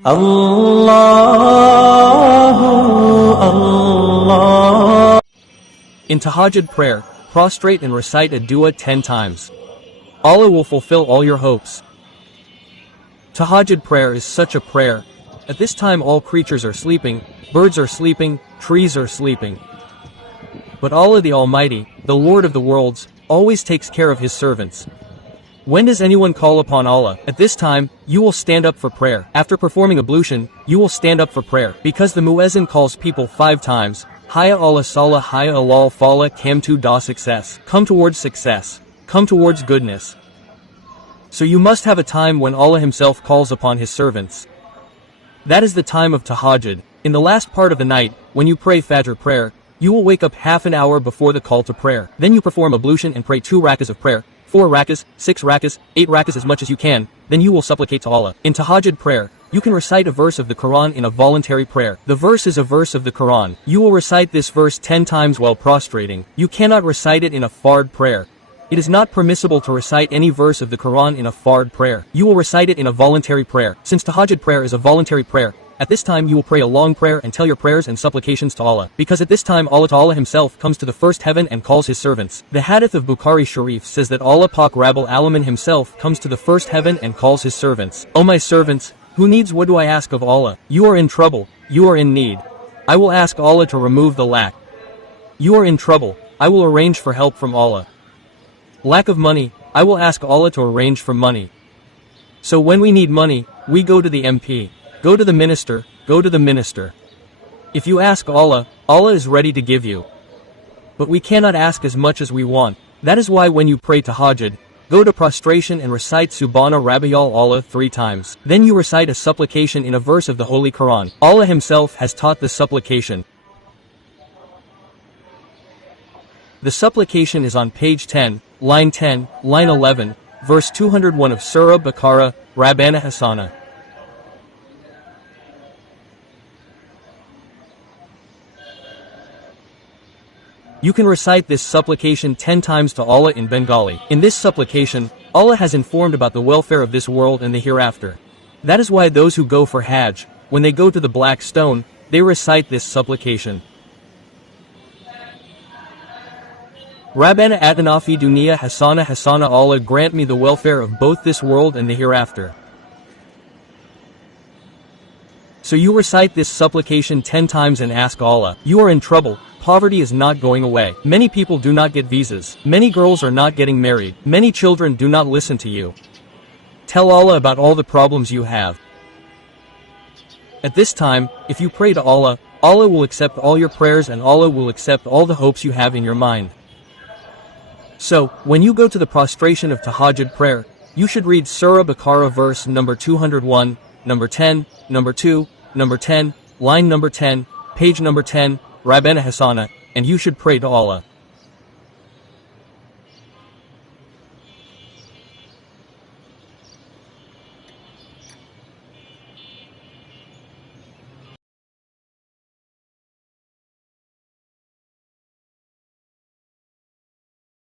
Allahu Allah. In tahajjud prayer, prostrate and recite a dua 10 times. Allah will fulfill all your hopes. Tahajjud prayer is such a prayer. At this time all creatures are sleeping, birds are sleeping, trees are sleeping. But Allah the Almighty, the Lord of the worlds, always takes care of His servants. When does anyone call upon Allah? At this time, you will stand up for prayer. After performing ablution, you will stand up for prayer. Because the muezzin calls people 5 times, Hayya ala salah, Hayya alal falah, come to da success. Come towards success. Come towards goodness. So you must have a time when Allah Himself calls upon His servants. That is the time of tahajjud. In the last part of the night, when you pray Fajr prayer, you will wake up half an hour before the call to prayer. Then you perform ablution and pray 2 rakas of prayer, 4 rakas, 6 rakas, 8 rakas, as much as you can. Then you will supplicate to Allah. In tahajjud prayer, you can recite a verse of the Quran in a voluntary prayer. The verse is a verse of the Quran. You will recite this verse 10 times while prostrating. You cannot recite it in a fard prayer. It is not permissible to recite any verse of the Quran in a fard prayer. You will recite it in a voluntary prayer. Since tahajjud prayer is a voluntary prayer, at this time you will pray a long prayer and tell your prayers and supplications to Allah. Because at this time Allah Ta'ala Himself comes to the first heaven and calls His servants. The hadith of Bukhari Sharif says that Allah Pak Rabbul Alamin Himself comes to the first heaven and calls His servants. O my servants, who needs what do I ask of Allah? You are in trouble, you are in need. I will ask Allah to remove the lack. You are in trouble, I will arrange for help from Allah. Lack of money, I will ask Allah to arrange for money. So when we need money, we go to the MP. Go to the minister, go to the minister. If you ask Allah, Allah is ready to give you. But we cannot ask as much as we want. That is why when you pray tahajjud, go to prostration and recite Subhana Rabbiyal Allah 3 times. Then you recite a supplication in a verse of the Holy Quran. Allah Himself has taught the supplication. The supplication is on page 10, line 10, line 11, verse 201 of Surah Baqarah, Rabbana Hasana. You can recite this supplication 10 times to Allah in Bengali. In this supplication, Allah has informed about the welfare of this world and the hereafter. That is why those who go for Hajj, when they go to the black stone, they recite this supplication. Rabbana Atina fi dunya hasana hasana, Allah grant me the welfare of both this world and the hereafter. So you recite this supplication 10 times and ask Allah. You are in trouble. Poverty is not going away. Many people do not get visas. Many girls are not getting married. Many children do not listen to you. Tell Allah about all the problems you have. At this time, if you pray to Allah, Allah will accept all your prayers and Allah will accept all the hopes you have in your mind. So, when you go to the prostration of tahajjud prayer, you should read Surah Baqarah verse number 201, number 10, number 2, number 10, line number 10, page number 10, Rabbana Hasana, and you should pray to Allah.